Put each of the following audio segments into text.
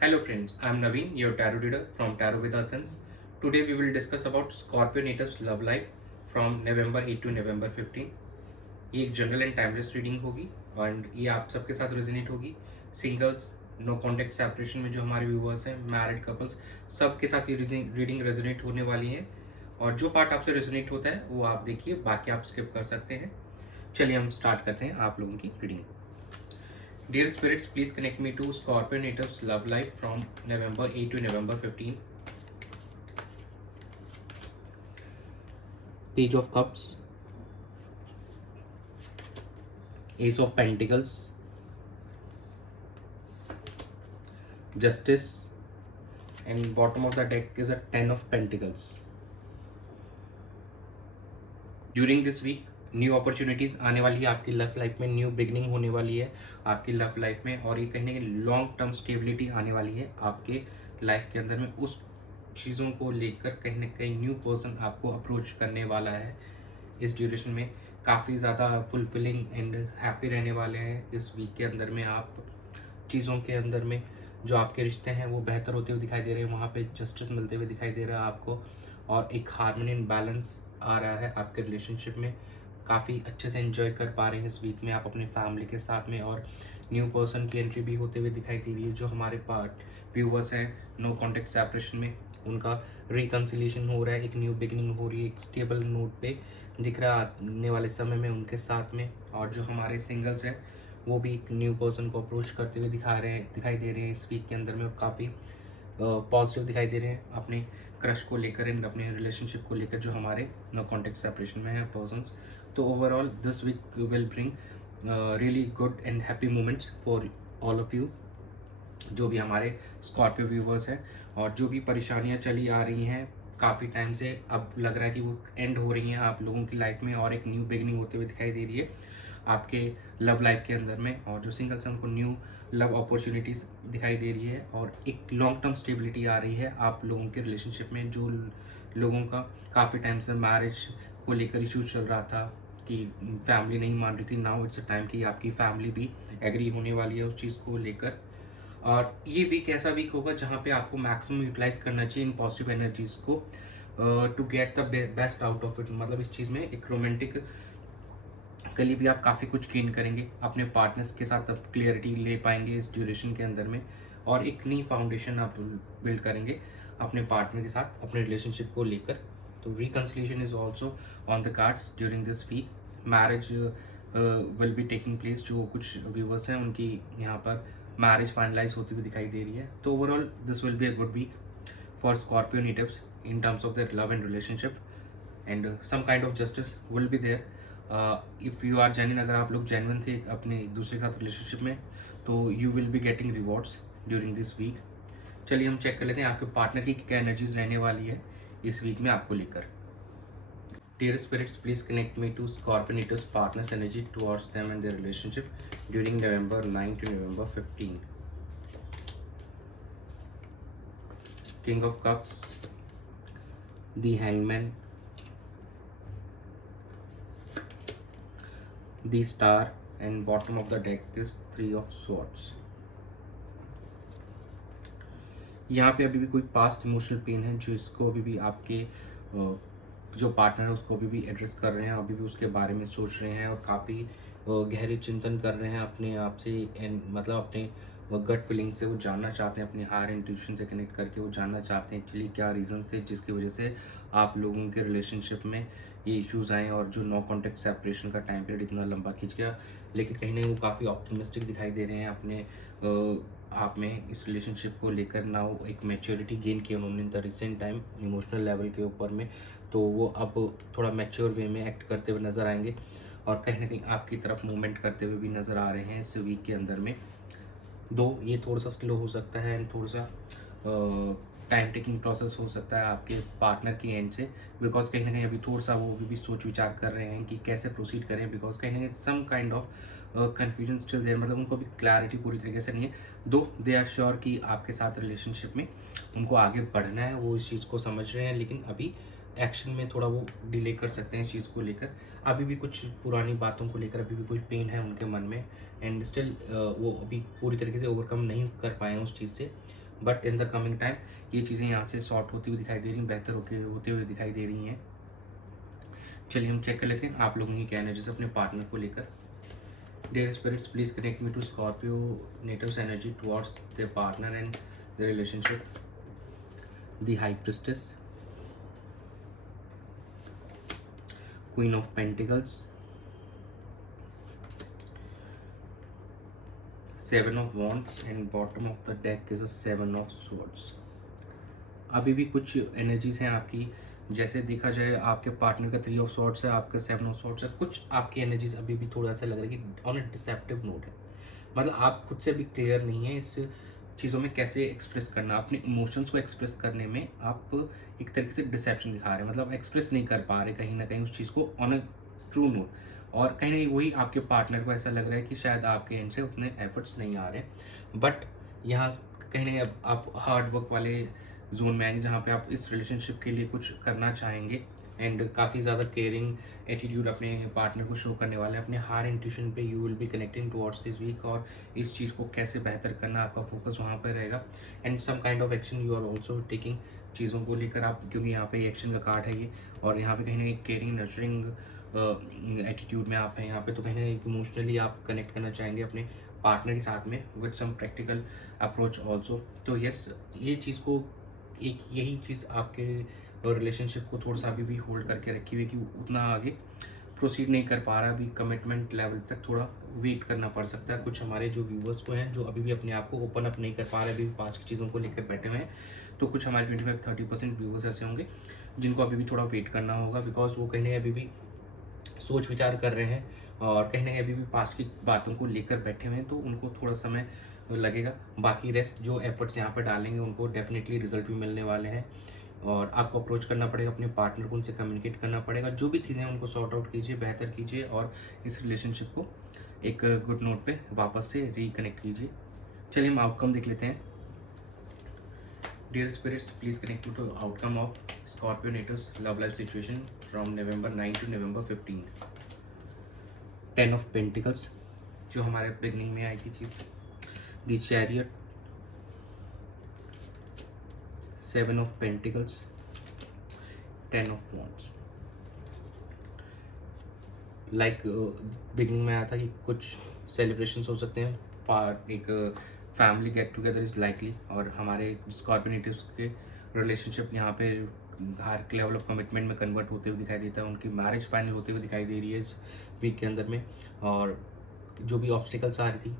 Hello friends, I am Naveen, your tarot reader from Tarot with Essence. Today we will discuss about Scorpio Natives love life from November 8 to November 15. ये एक general and timeless reading होगी and ये आप सबके साथ resonate होगी। Singles, no contact separation में जो हमारे व्यूवर्स हैं, मैरिड कपल्स, सबके साथ ये रीडिंग रेजोनेट होने वाली है। और जो पार्ट आपसे रेजोनेट होता है वो आप देखिए, बाकी आप स्किप कर सकते हैं। चलिए हम स्टार्ट करते हैं आप लोगों की reading. Dear spirits, please connect me to Scorpio natives love life from November 8 to November 15. Page of Cups, Ace of Pentacles, Justice, and bottom of the deck is a Ten of Pentacles. During this week, new opportunities आने वाली है आपकी love life में, new beginning होने वाली है आपकी love life में, और ये कहीं ना कहीं लॉन्ग टर्म स्टेबिलिटी आने वाली है आपके लाइफ के अंदर में। उस चीज़ों को लेकर कहीं ना कहीं न्यू पर्सन आपको अप्रोच करने वाला है। इस ड्यूरेशन में काफ़ी ज़्यादा फुलफिलिंग एंड हैप्पी रहने वाले हैं इस वीक के अंदर में। आप चीज़ों के अंदर में जो आपके रिश्ते हैं वो बेहतर होते हुए दिखाई दे रहे हैं, वहाँ पे जस्टिस मिलते हुए दिखाई दे रहा है आपको, और एक हार्मनी एंड बैलेंस आ रहा है आपके रिलेशनशिप में। काफ़ी अच्छे से एंजॉय कर पा रहे हैं इस वीक में आप अपनी फैमिली के साथ में, और न्यू पर्सन की एंट्री भी होते हुए दिखाई दे रही है। जो हमारे पार्ट व्यूवर्स हैं नो कॉन्टेक्ट सेपरेशन में, उनका रिकन्सिलेशन हो रहा है, एक न्यू बिगिनिंग हो रही है, एक स्टेबल नोट पे दिख रहा है आने वाले समय में उनके साथ में। और जो हमारे सिंगल्स हैं वो भी एक न्यू पर्सन को अप्रोच करते हुए दिखाई दे रहे हैं इस वीक के अंदर में, काफ़ी पॉजिटिव दिखाई दे रहे हैं अपने क्रश को लेकर एंड अपने रिलेशनशिप को लेकर, जो हमारे नो कॉन्टेक्ट सेपरेशन में है पर्सन्स। तो overall this week will bring really good and happy moments for all of you, जो भी हमारे स्कॉर्पियो व्यूवर्स हैं। और जो भी परेशानियां चली आ रही हैं काफ़ी टाइम से, अब लग रहा है कि वो एंड हो रही हैं आप लोगों की लाइफ में, और एक न्यू बिगनिंग होते हुए दिखाई दे रही है आपके लव लाइफ के अंदर में। और जो सिंगल्स हैं उनको न्यू लव अपॉर्चुनिटीज़ दिखाई दे रही है, और एक लॉन्ग टर्म स्टेबिलिटी आ रही है आप लोगों के रिलेशनशिप में। जो लोगों का काफ़ी टाइम से मैरिज को लेकर इशूज चल रहा था कि फैमिली नहीं मान रही थी, नाउ इट्स अ टाइम कि आपकी फैमिली भी एग्री होने वाली है उस चीज़ को लेकर। और ये वीक ऐसा वीक होगा जहाँ पे आपको मैक्सिमम यूटिलाइज करना चाहिए इन पॉजिटिव एनर्जीज को to get the best out of it. मतलब इस चीज़ में एक रोमांटिक कली भी आप काफ़ी कुछ गेन करेंगे अपने पार्टनर्स के साथ, अब क्लियरिटी ले पाएंगे इस ड्यूरेशन के अंदर में, और एक नई फाउंडेशन आप बिल्ड करेंगे अपने पार्टनर के साथ अपने रिलेशनशिप को लेकर। तो reconciliation is also on the cards during this week. Marriage will be taking place, जो कुछ व्यूवर्स हैं उनकी यहाँ पर मैरिज फाइनलाइज होती हुई दिखाई दे रही है। तो overall this will be a good week for Scorpio natives in terms of their love and relationship, and some kind of justice will be there if you are genuine. अगर आप लोग genuine थे अपने एक दूसरे के साथ रिलेशनशिप में, तो you will be getting rewards during this week. चलिए हम चेक कर लेते हैं आपके पार्टनर की क्या एनर्जीज रहने वाली है इस वीक में आपको लेकर। Dear spirits, please connect me to Scorpionator's partner's energy towards them and their relationship during November 9 to November 15. King of Cups, the Hangman, the Star, and bottom of the deck is Three of Swords. यहाँ पे अभी भी कोई past emotional pain है जो इसको अभी भी आपके जो पार्टनर है उसको अभी भी एड्रेस कर रहे हैं, अभी भी उसके बारे में सोच रहे हैं, और काफ़ी गहरे चिंतन कर रहे हैं अपने आप से, एंड मतलब अपने गट फीलिंग से वो जानना चाहते हैं, अपने हायर इंट्यूशन से कनेक्ट करके वो जानना चाहते हैं एक्चुअली क्या रीजंस थे जिसकी वजह से आप लोगों के रिलेशनशिप में ये इश्यूज़ आए, और जो नो कॉन्टेक्ट सेपरेशन का टाइम पीरियड इतना लंबा खींच गया। लेकिन कहीं ना कहीं वो काफ़ी ऑप्टिमिस्टिक दिखाई दे रहे हैं अपने आप में इस रिलेशनशिप को लेकर। नाउ एक मैच्योरिटी गेन की उन्होंने in the recent time emotional level के ऊपर में, तो वो अब थोड़ा मैच्योर वे में एक्ट करते हुए नज़र आएंगे, और कहीं ना कहीं आपकी तरफ मूवमेंट करते हुए भी नज़र आ रहे हैं इस वीक के अंदर में। दो ये थोड़ा सा स्लो हो सकता है एंड थोड़ा सा टाइम टेकिंग प्रोसेस हो सकता है आपके पार्टनर की एंड से, बिकॉज कहीं ना कहीं अभी थोड़ा सा वो भी सोच विचार कर रहे हैं कि कैसे प्रोसीड करें, बिकॉज कहीं ना कहीं some kind of confusion still there, मतलब उनको भी क्लैरिटी पूरी तरीके से नहीं है। दो दे आर श्योर कि आपके साथ रिलेशनशिप में उनको आगे बढ़ना है, वो इस चीज़ को समझ रहे हैं, लेकिन अभी एक्शन में थोड़ा वो डिले कर सकते हैं इस चीज़ को लेकर। अभी भी कुछ पुरानी बातों को लेकर अभी भी कोई पेन है उनके मन में, एंड स्टिल वो अभी पूरी तरीके से ओवरकम नहीं कर पाए हैं उस चीज़ से। But in the coming time ये चीज़ें यहाँ से सॉर्ट होती हुई दिखाई दे रही हैं, बेहतर होते हुए दिखाई दे रही हैं। चलिए हम चेक कर लेते हैं आप लोगों की क्या एनर्जीज अपने पार्टनर को लेकर। Dear spirits, please connect me to Scorpio natives energy towards their partner and the relationship. The high priestess, queen of pentacles, seven of wands and bottom of the deck is a seven of swords. अभी भी कुछ energies हैं आपकी, जैसे देखा जाए आपके partner का थ्री ऑफ सॉर्ट्स है, आपका सेवन ऑफ सॉर्ट्स है, कुछ आपकी एनर्जीज अभी भी थोड़ा सा लग रहा है कि ऑन अ डिसेप्टिव नोट है। मतलब आप खुद से भी क्लियर नहीं है इस चीज़ों में कैसे एक्सप्रेस करना, अपने इमोशंस को एक्सप्रेस करने में आप एक तरीके से डिसेप्शन दिखा रहे हैं, मतलब एक्सप्रेस नहीं कर पा रहे कहीं ना कहीं उस चीज़ को ऑन अ ट्रू नोट। और कहीं ना कहीं वही आपके पार्टनर को ऐसा लग रहा है कि शायद आपके एंड से उतने एफर्ट्स नहीं आ रहे, बट यहाँ कहीं ना कहीं अब आप हार्ड वर्क वाले जोन में आएंगे जहाँ पे आप इस रिलेशनशिप के लिए कुछ करना चाहेंगे एंड काफ़ी ज़्यादा केयरिंग एटीट्यूड अपने पार्टनर को शो करने वाले हैं। अपने हार इंट्यूशन पे you will be connecting towards this week, और इस चीज़ को कैसे बेहतर करना आपका फोकस वहाँ पर रहेगा। And some kind of action you are also taking चीज़ों को लेकर आप, क्योंकि यहाँ पे एक्शन का कार्ड है ये, और यहाँ पे कहीं ना कहीं केयरिंग नर्चरिंग एटीट्यूड में आप हैं यहाँ पे, तो कहीं ना कहीं इमोशनली आप कनेक्ट करना चाहेंगे अपने पार्टनर के साथ में with some practical approach also. तो यस, ये चीज़ को एक यही चीज़ आपके रिलेशनशिप को थोड़ा सा अभी भी होल्ड करके रखी हुई है कि उतना आगे प्रोसीड नहीं कर पा रहा, अभी कमिटमेंट लेवल तक थोड़ा वेट करना पड़ सकता है। कुछ हमारे जो व्यूवर्स को हैं जो अभी भी अपने आप को ओपन अप नहीं कर पा रहे, अभी पास की चीज़ों को लेकर बैठे हुए हैं, तो कुछ हमारे 25-30% व्यूवर्स ऐसे होंगे जिनको अभी भी थोड़ा वेट करना होगा, बिकॉज वो कहीं अभी भी सोच विचार कर रहे हैं और कहीं ना कहीं अभी भी पास्ट की बातों को लेकर बैठे हुए हैं, तो उनको थोड़ा समय लगेगा। बाकी रेस्ट जो एफर्ट्स यहाँ पर डालेंगे उनको डेफिनेटली रिजल्ट भी मिलने वाले हैं, और आपको अप्रोच करना पड़ेगा अपने पार्टनर को, उनसे कम्युनिकेट करना पड़ेगा, जो भी चीज़ें हैं उनको सॉर्ट आउट कीजिए, बेहतर कीजिए और इस रिलेशनशिप को एक गुड नोट पे वापस से रिकनेक्ट कीजिए। चलिए हम आउटकम देख लेते हैं। Dear spirits, please connect to outcome of Scorpio natives love life situation from November 9 to November 15। 10 of pentacles जो हमारे बिगनिंग में आई थी चीज़, the chariot, 7 of pentacles, 10 of wands. Like beginning में आया था कि कुछ सेलिब्रेशंस हो सकते हैं, पार्ट एक family get together is likely, और हमारे स्कॉर्पियो नेटिव्स के रिलेशनशिप यहाँ पे हर लेवल ऑफ कमिटमेंट में कन्वर्ट होते हुए दिखाई देता है, उनकी मैरिज फाइनल होते हुए दिखाई दे रही है इस वीक के अंदर में, और जो भी ऑब्स्टिकल्स आ रही थी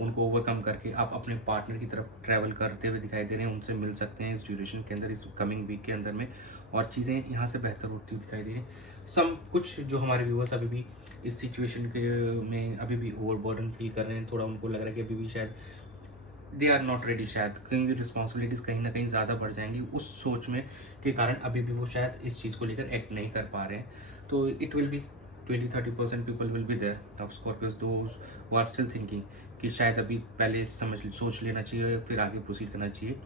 उनको ओवरकम करके आप अपने पार्टनर की तरफ ट्रैवल करते हुए दिखाई दे रहे हैं, उनसे मिल सकते हैं इस ड्यूरेशन के अंदर, इस कमिंग वीक के अंदर में, और चीज़ें यहाँ से बेहतर होती हुई दिखाई दे रही हैं। सम कुछ जो हमारे व्यूवर्स अभी भी इस सिचुएशन के में अभी भी ओवरबर्डन फील कर रहे हैं, थोड़ा उनको लग रहा है कि अभी भी शायद दे आर नॉट रेडी, शायद कहीं रिस्पॉन्सिबिलिटीज़ कहीं ना कहीं ज़्यादा बढ़ जाएंगी उस सोच में के कारण अभी भी वो शायद इस चीज़ को लेकर एक्ट नहीं कर पा रहे हैं। तो it will be 20-30% people will be there of Scorpios those who are still thinking कि शायद अभी पहले सोच लेना चाहिए फिर आगे प्रोसीड करना चाहिए,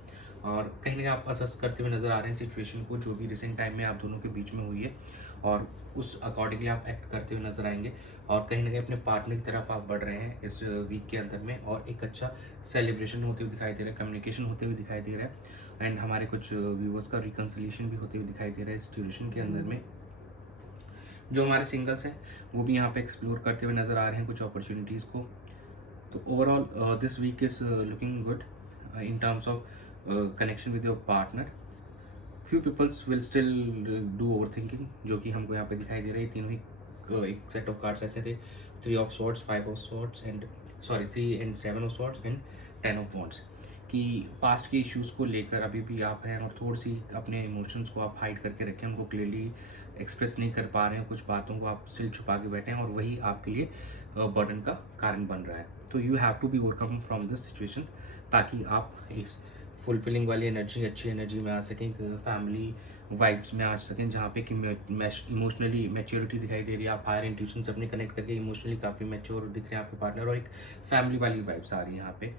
और कहीं ना कहीं आप असेस करते हुए नज़र आ रहे हैं सिचुएशन को जो भी रिसेंट टाइम में आप दोनों के बीच में हुई है, और उस अकॉर्डिंगली आप एक्ट करते हुए नजर आएंगे, और कहीं ना कहीं अपने पार्टनर की तरफ आप बढ़ रहे हैं इस वीक के अंदर में, और एक अच्छा सेलिब्रेशन होते हुए दिखाई दे रहा है, कम्युनिकेशन होते हुए दिखाई दे रहा है, एंड हमारे कुछ व्यूवर्स का रिकन्सिलेशन भी होते हुए दिखाई दे रहा है इस ड्यूरेशन के अंदर में। जो हमारे सिंगल्स हैं वो भी यहाँ पे एक्सप्लोर करते हुए नज़र आ रहे हैं कुछ अपॉर्चुनिटीज़ को। तो overall this week is looking good in terms of connection with your partner. Few peoples will still do overthinking, जो कि हमको यहाँ पे दिखाई दे रही है। तीनों ही एक सेट ऑफ कार्ड्स ऐसे थे, 3 of swords, 5 of swords and 3 and 7 of swords and 10 of wands, कि पास्ट के इश्यूज़ को लेकर अभी भी आप हैं और थोड़ी सी अपने इमोशंस को आप हाइड करके रखें, उनको क्लियरली एक्सप्रेस नहीं कर पा रहे हैं, कुछ बातों को आप स्टिल छुपा के बैठे हैं, और वही आपके लिए बर्डन का कारण बन रहा है। तो you have to be overcome from this situation, ताकि आप इस फुलफिलिंग वाली एनर्जी, अच्छी एनर्जी में आ सकें, फैमिली वाइब्स में आ सकें, जहाँ पे कि इमोशनली मैच्योरिटी दिखाई दे रही है, आप हायर इंट्यूशन से अपने कनेक्ट करके इमोशनली काफ़ी मैच्योर दिख रहे हैं आपके पार्टनर, और एक फैमिली वाली वाइब्स आ रही है यहाँ पे।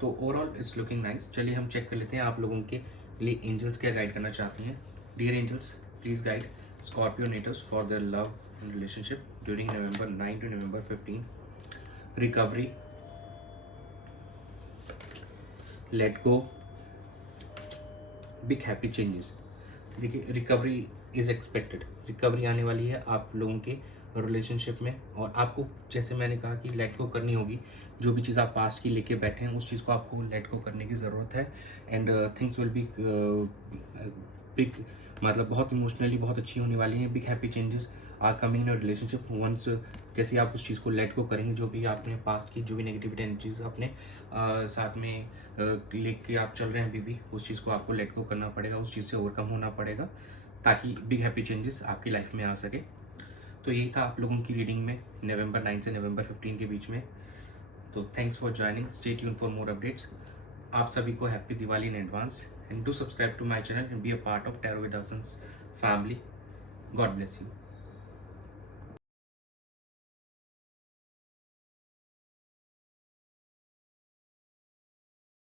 तो ओवरऑल इट्स लुकिंग नाइस। चलिए हम चेक कर लेते हैं आप लोगों के लिए एंजल्स क्या गाइड करना चाहती हैं। Dear angels, please guide Scorpio natives for their love and relationship during November 9 to November 15। Recovery, let go big happy changes. देखिए रिकवरी इज़ एक्सपेक्टेड, रिकवरी आने वाली है आप लोगों के रिलेशनशिप में। और आपको जैसे मैंने कहा कि लेट गो करनी होगी, जो भी चीज़ आप पास्ट की लेके बैठे हैं उस चीज़ को आपको लेट गो करने की ज़रूरत है। And things will be big, मतलब बहुत इमोशनली बहुत अच्छी होने वाली हैं। Big happy changes are coming in relationship once, जैसे आप उस चीज़ को लेट गो करेंगे, जो भी आपने पास्ट की जो भी नेगेटिविटी एनर्जीज अपने साथ में लेके आप चल रहे हैं अभी भी, उस चीज़ को आपको लेट गो करना पड़ेगा, उस चीज़ से ओवरकम होना पड़ेगा ताकि बिग हैप्पी चेंजेस आपकी लाइफ में आ सके। तो यही था आप लोगों की रीडिंग में नवंबर 9 से नवंबर 15 के बीच में। तो thanks for joining, stay tuned for more updates. आप सभी को happy Diwali in advance and do subscribe to my channel and be a part of tarot with Aasan's family. God bless you.